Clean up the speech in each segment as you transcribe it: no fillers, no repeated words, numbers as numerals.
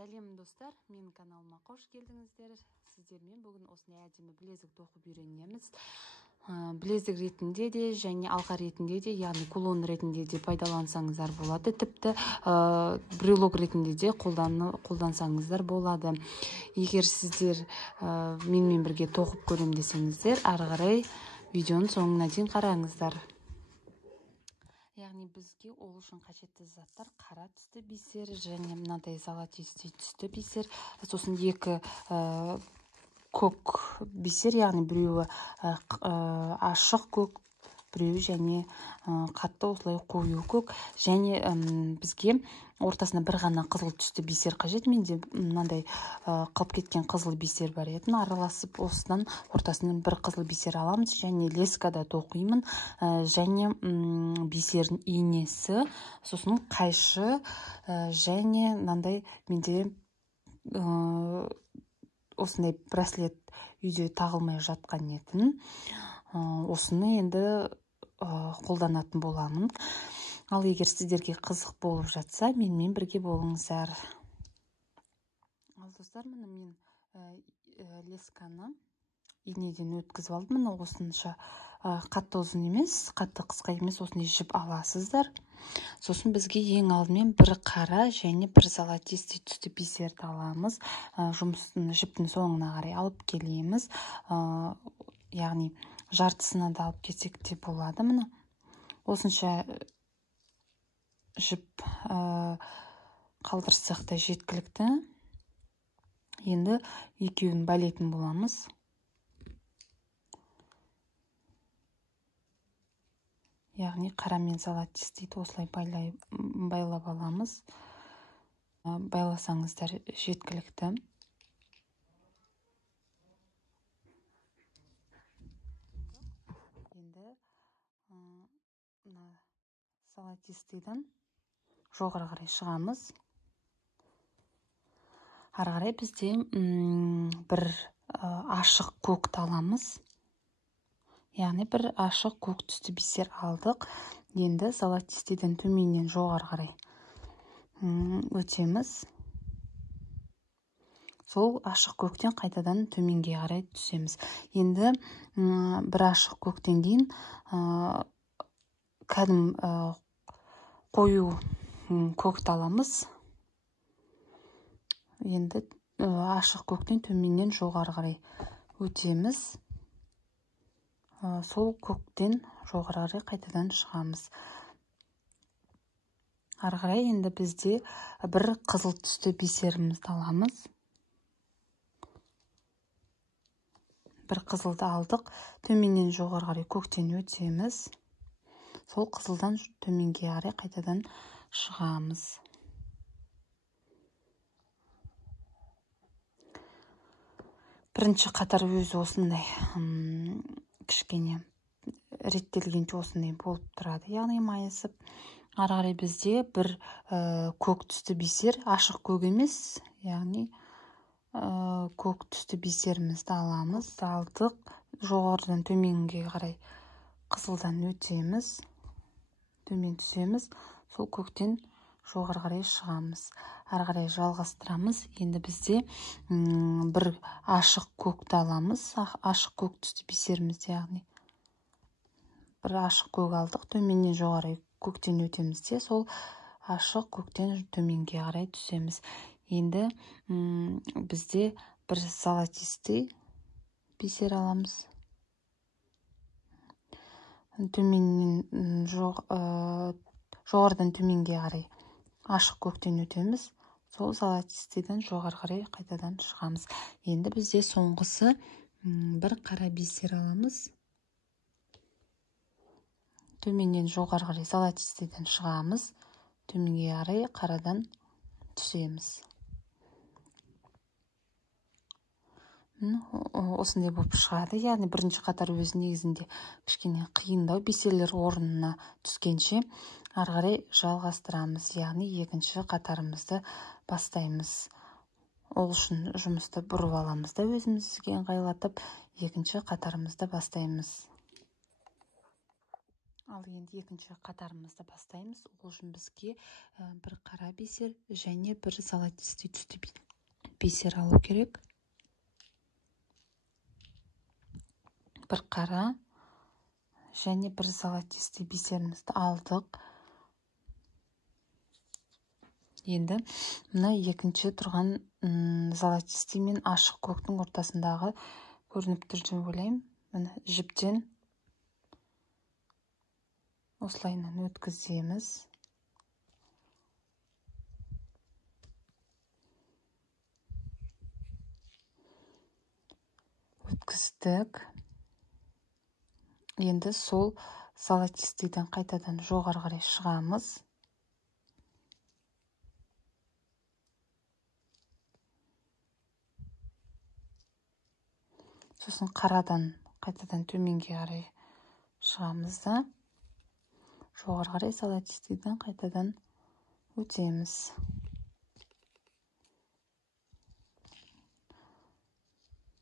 Сәлем достар, менің каналыма қош келдіңіздер. Сіздермен бүгін осындай әдемі білезік тоқып үйренеміз. Білезік ретінде де және алқа ретінде де, яғни кулон ретінде де пайдалансаңыздар болады. Тіпті брелок ретінде де қолдансаңыздар болады. Егер сіздер менімен бірге тоқып көрем десеңіздер, ары қарай видеоның соңына дейін қараңыздар. Яғни бізге ол үшін қажетті заттар қара түсті бисер және мынадай золотистый түсті бисер, сосын екі көк бисер, яғни біреуі ашық көк, біреуі және қатты осылай қою көк, және бізге ортасына бір ғана қызыл түсті бисер қажет. Менде мынандай қалып кеткен қызыл бисер бар еді, араласып осыдан ортасынан бір қызыл бисер аламыз және лескада тоқимын, және бисердің иінесі, сосын қайшы, және мынандай менде осындай браслет үйде тағылмай жатқан етін, осыны енді қолданатын боламын. Ал егер сіздерге қызық болып жатса, менімен бірге болыңыздар. Ал достар, міне мен лесканы инеден өткізіп алдым. Міне осынша қатты ұзын емес, қатты қысқа емес, осындай жіп аласыздар. Сосын бізге ең алдымен бір қара және бір золотистый түсті бисерді аламыз. Жіптің соңына қарай алып келеміз. Яғни жартысына да алып кетсек те болады. Міне осынша жіп қалдырсақ та жеткілікті. Енді екеуін байлайтын боламыз. Яғни қара мен золотистыйды осылай байлап аламыз. Байласаңыздар жеткілікті. Енді золотистыйдан жоғары қарай шығамыз. Ары қарай бізде бір ашық көкті аламыз. Яғни бір ашық көк түсті бисер алдық. Енді золотистыйдан төменнен жоғары қарай өтеміз. Сол ашық көктен қайтадан төменге қарай түсеміз. Енді бір ашық көктен кейін кәдім қою көкті аламыз. Енді ашық көктен төменнен жоғары қарай өтеміз. Сол көктен жоғары қарай қайтадан шығамыз. Ары қарай енді бізде бір қызыл түсті бисерімізді аламыз. Бір қызылды алдық, төменнен жоғары қарай көктен өтеміз. Сол қызылдан төменге қарай қайтадан шығамыз. Бірінші қатар өзі осындай кішкене реттелгенше осындай болып тұрады, яғни майысып. Ары қарай бізде бір көк түсті бисер, ашық көк емес, яғни көк түсті бисерімізді аламыз. Алдық, жоғарыдан төменге қарай қызылдан өтеміз, төмен түсеміз, сол көктен жоғары қарай шығамыз. Ары қарай жалғастырамыз. Енді бізде бір ашық көкті аламыз. Ашық көк түсті бисерімізді, яғни бір ашық көк алдық, төменнен жоғары көктен өтеміз де, сол ашық көктен төменге қарай түсеміз. Енді бізде бір золотистый бисер аламыз. Жоғарыдан төменге қарай ашық көктен өтеміз. Сол золотистыйдан жоғары қарай қайтадан шығамыз. Енді бізде соңғысы бір қара бисер аламыз. Төменнен жоғары қарай золотистыйдан шығамыз. Төменге қарай қарадан түсеміз. Осындай болып шығады. Яғни бірінші қатар өз негізінде кішкене қиындау, бисерлер орнына түскенше ары қарай жалғастырамыз. Яғни екінші қатарымызды бастаймыз. Ол үшін жұмысты бұрып аламыз да өзімізге ыңғайлатып екінші қатарымызды бастаймыз. Ал енді екінші қатарымызды бастаймыз. Ол үшін бізге бір қара бисер және бір золотистый түсті бисер алу керек. Бір қара және бір золотистый бисерімізді алдық. Енді мына екінші тұрған золотистый мен ашық көктің ортасындағы көрініп тұр деп ойлаймын. Міне жіптен осылайынан өткіземіз. Өткіздік. Енді сол золотистыйдан қайтадан жоғары қарай шығамыз. Сосын қарадан қайтадан төменге қарай шығамыз да жоғары қарай золотистыйдан қайтадан өтеміз.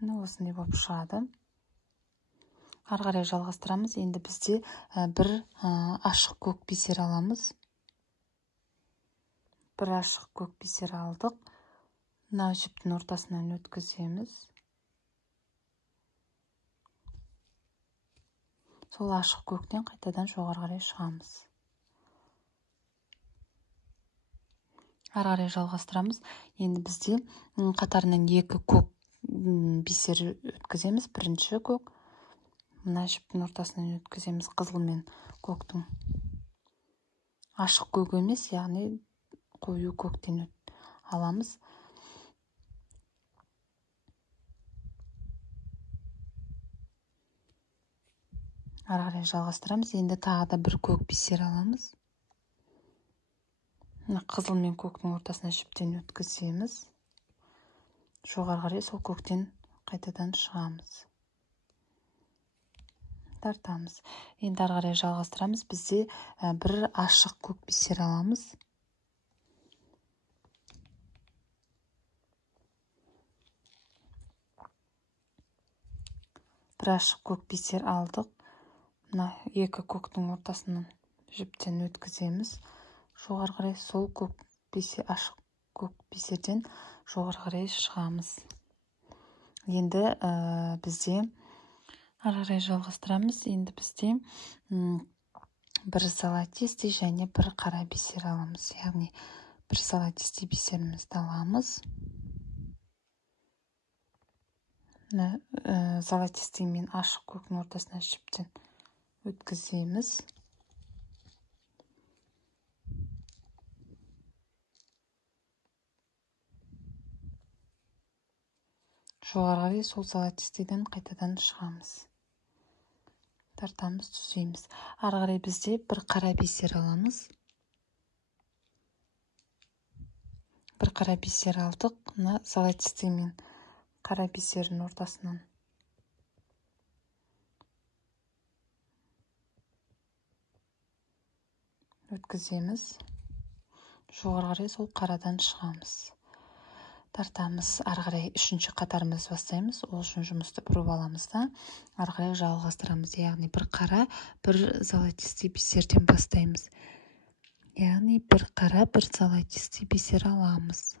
Осындай болып шығады. Ары қарай жалғастырамыз. Енді бізде бір ашық көк бисер аламыз. Бір ашық көк бисер алдық. Мына жіптің ортасынан өткіземіз. Сол ашық көктен қайтадан жоғары қарай шығамыз. Ары қарай жалғастырамыз. Енді бізде қатарынан екі көк бисер өткіземіз. Бірінші көк. Мына жіптің ортасынан өткіземіз. Қызыл мен көктің. Ашық көк емес, яғни қою көктен аламыз. Ары қарай жалғастырамыз. Енді тағы да бір көк бисер аламыз. Қызыл мен көктің ортасына жіптен өткіземіз. Жоғары қарай сол көктен қайтадан шығамыз. Тартамыз. Енді ары қарай жалғастырамыз. Бізде бір ашық көк бисер аламыз. Бір ашық көк бисер алдық. Мына екі көктің ортасынан жіптен өткіземіз. Жоғары қарай сол көк бисер, ашық көк бисерден жоғары қарай шығамыз. Енді бізде ары қарай жалғастырамыз. Енді бізде бір золотистый және бір қара бисер аламыз. Яғни бір золотистый бисерімізді аламыз. Золотистый мен ашық көктің ортасына жіптен өткіземіз. Жоғары қарай сол золотистыйдан қайтадан шығамыз. Тартамыз, түзейміз. Ары қарай бізде бір қара бисер аламыз. Бір қара бисер алдық. Мына золотистый мен қара бисердің ортасынан өткіземіз. Жоғары қарай сол қарадан шығамыз. Тартамыз. Ары қарай үшінші қатарымыз бастаймыз. Ол үшін жұмысты бұрып аламыз да ары қарай жалғастырамыз. Яғни бір қара, бір золотистый бисерден бастаймыз. Яғни бір қара, бір золотистый бисер аламыз.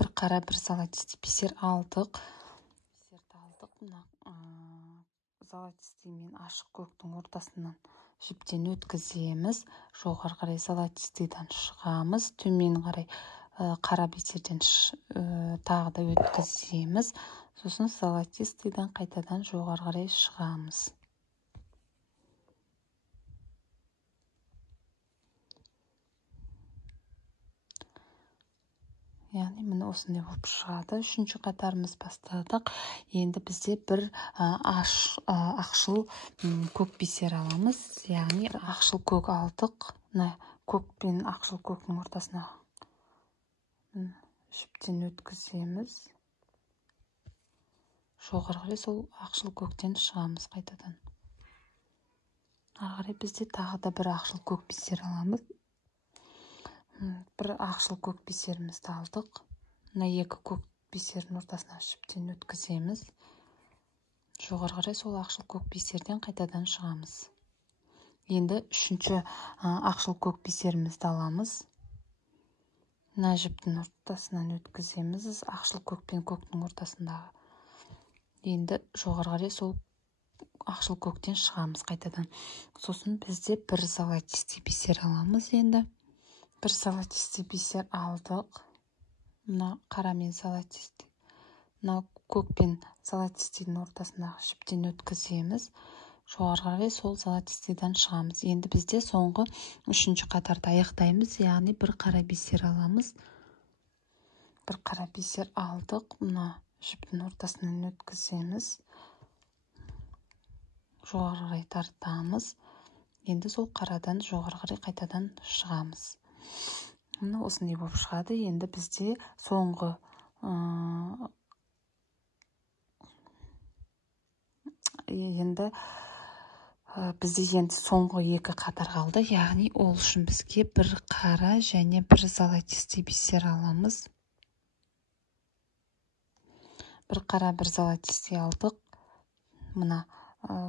Бір қара, бір золотистый бисер алдық. Мына золотистый мен ашық көктің ортасынан жіптен өткіземіз. Жоғары қарай золотистыйдан шығамыз. Төмен қарай қара бисерден тағы да өткіземіз. Сосын золотистыйдан қайтадан жоғары қарай шығамыз. Яғни міне осындай болып шығады. Үшінші қатарымыз бастадық. Енді бізде бір ақшыл көк бисер аламыз. Яғни ақшыл көк алдық. Көк пен ақшыл көктің ортасына жіптен өткіземіз. Жоғары қарай сол ақшыл көктен шығамыз қайтадан. Ары қарай бізде тағы да бір ақшыл көк бисер аламыз. Бір ақшыл көк бисерімізді алдық. Мына екі көк бисердің ортасына жіптен өткіземіз. жоғары қарай сол ақшыл көк бисерден қайтадан шығамыз. Енді үшінші ақшыл көк бисерімізді аламыз. Мына жіптің ортасынан өткіземіз. Ақшыл көк пен көктің ортасындағы. Енді жоғары қарай сол ақшыл көктен шығамыз қайтадан. Сосын бізде бір золотистый бисер аламыз. Енді бір золотистый бисер алдық. Мына қара мен золотистый. Мына көк пен золотистыйдың ортасындағы жіптен өткіземіз. Жоғары қарай сол золотистыйдан шығамыз. Енді бізде соңғы үшінші қатарды аяқтаймыз. Яғни бір қара бисер аламыз. Бір қара бисер алдық. Мына жіптің ортасынан өткіземіз. Жоғары қарай тартамыз. Енді сол қарадан жоғары қарай қайтадан шығамыз. Мына осындай болып шығады. Енді бізде соңғы соңғы екі қатар қалды. Яғни ол үшін бізге бір қара және бір золотистый бисер аламыз. Бір қара, бір золотистый алдық. Мына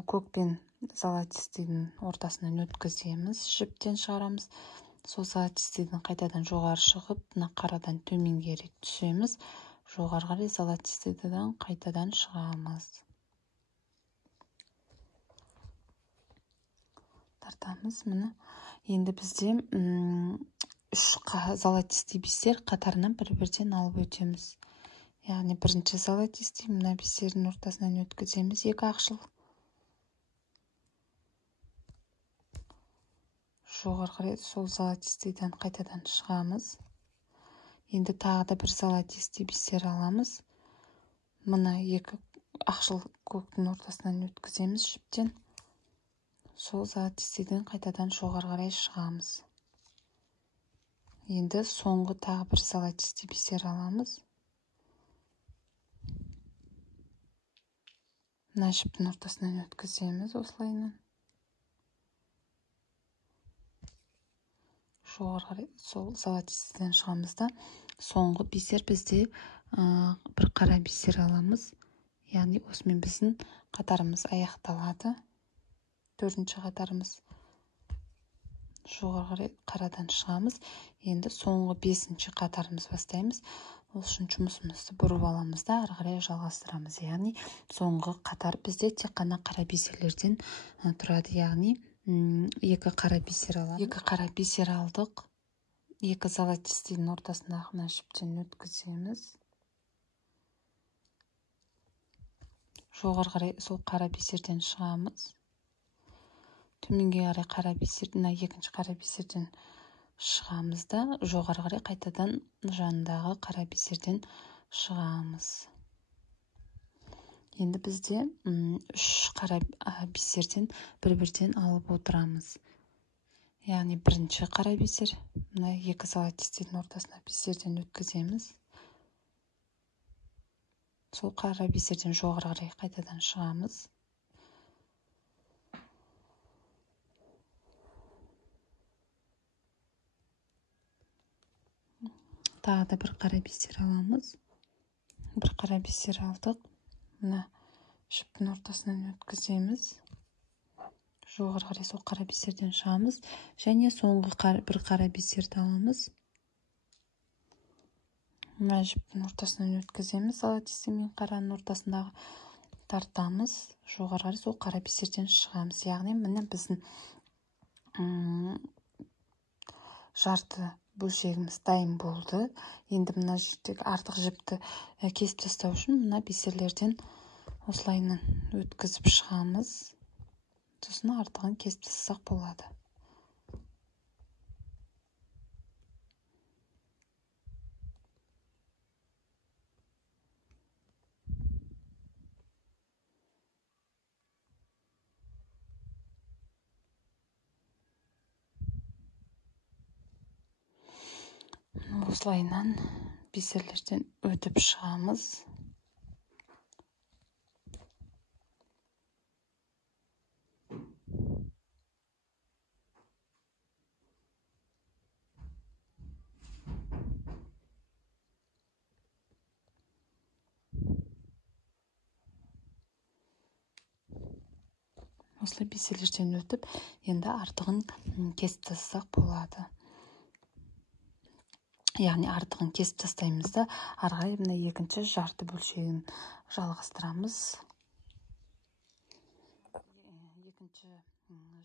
көк пен золотистыйдың ортасынан өткіземіз. Жіптен шығарамыз. Сол золотистыйдан қайтадан жоғары шығып, мына қарадан төменге түсеміз. Жоғары қарай золотистыйдан қайтадан шығамыз. Тартамыз. Міне. Енді бізде үш золотистый бисер қатарынан бір-бірден алып өтеміз. Яғни бірінші золотистый, мына бисердің ортасынан өткіземіз. Екі ақшыл. Жоғары қарай сол золотистыйдан қайтадан шығамыз. Енді тағы да бір золотистый бисер аламыз. Мына екі ақшыл көктің ортасынан өткіземіз жіптен. Сол золотистыйдан қайтадан жоғары қарай шығамыз. Енді соңғы тағы бір золотистый бисер аламыз. Мына жіптің ортасынан өткіземіз осылайынан. Жоғары қарай сол золотистыйдан шығамыз да. Соңғы бисер бізде бір қара бисер аламыз. Яғни осымен біздің қатарымыз аяқталады. Төртінші қатарымыз. Жоғары қарай қарадан шығамыз. Енді соңғы бесінші қатарымыз бастаймыз. Ол үшін жұмысымызды бұрып аламыз да, ары қарай жалғастырамыз. Яғни соңғы қатар бізде тек қана қара бисерлерден тұрады. Яғни екі қара бисер аламыз. Екі қара бисер алдық. Екі золотистыйдың ортасындағы жіптен өткіземіз. Жоғары қарай сол қара бисерден шығамыз. Төменге қарай қара бисерден, екінші қара бисерден шығамыз да, жоғары қарай қайтадан жанындағы қара бисерден шығамыз. Енді бізде үш қара бисерден бір-бірден алып отырамыз. Яғни бірінші қара бисер, мына екі золотистыйдың ортасына бисерден өткіземіз. Сол қара бисерден жоғары қарай қайтадан шығамыз. Тағы да бір қара бисер аламыз. Бір қара бисер алдық. Мына жіптің ортасынан өткіземіз. Жоғары қарай сол қара бисерден шығамыз. Және соңғы бір қара бисерді аламыз. Мына жіптің ортасынан өткіземіз. Золотистый мен қараның ортасындағы тартамыз. Жоғары қарай сол қара бисерден шығамыз. Яғни міне біздің жарты бөлшегіміз дайын болды. Енді мына жердегі артық жіпті кесіп тастау үшін мына бисерлерден осылайынан өткізіп шығамыз. Сосын артығын кесіп тастасақ болады. Осылайынан бисерлерден өтіп шығамыз. осылай бисерлерден өтіп, енді артығын кесіп тастасақ болады. Яғни артығын кесіп тастаймыз да, ары қарай мына екінші жарты бөлшегін жалғастырамыз. Екінші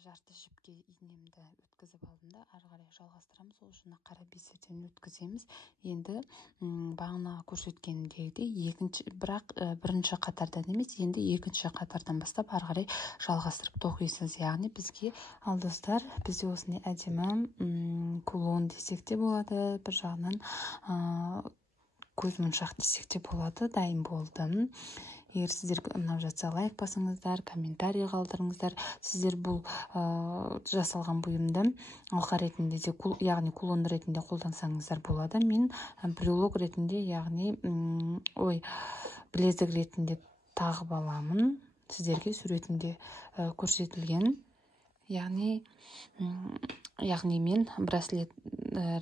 жарты жіпке инемді өткізіп алдым да, ары қарай жалғастырамыз. Ол үшін қара бисерден өткіземіз. Енді бағана көрсеткенімдегідей бірақ бірінші қатардан емес, енді екінші қатардан бастап ары қарай жалғастырып тоқисыз. Яғни бізге, ал достар, бізде осындай әдемі кулон десек те болады, бір жағынан көзмоншақ десек те болады, дайын болды. Егер сіздерге ұнап жатса, лайк басыңыздар, комментарий қалдырыңыздар. Сіздер бұл жасалған бұйымды алқа ретінде де, яғни кулон ретінде қолдансаңыздар болады. Мен брелок ретінде, яғни білезік ретінде тағып аламын. Сіздерге суретінде көрсетілген. Яғни мен браслет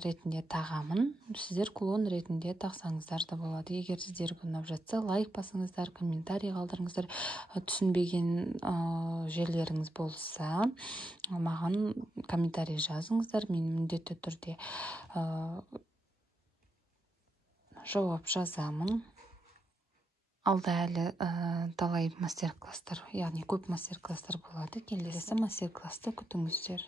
ретінде тағамын. Сіздер кулон ретінде тақсаңыздар да болады. Егер сіздерге ұнап жатса, лайк басыңыздар, комментарий қалдырыңыздар. Түсінбеген жерлеріңіз болса, маған комментарий жазыңыздар. Мен міндетті түрде жауап жазамын. Алда әлі талай мастер-класстар, яғни көп мастер-класстар болады. Келесі мастер-класты күтіңіздер.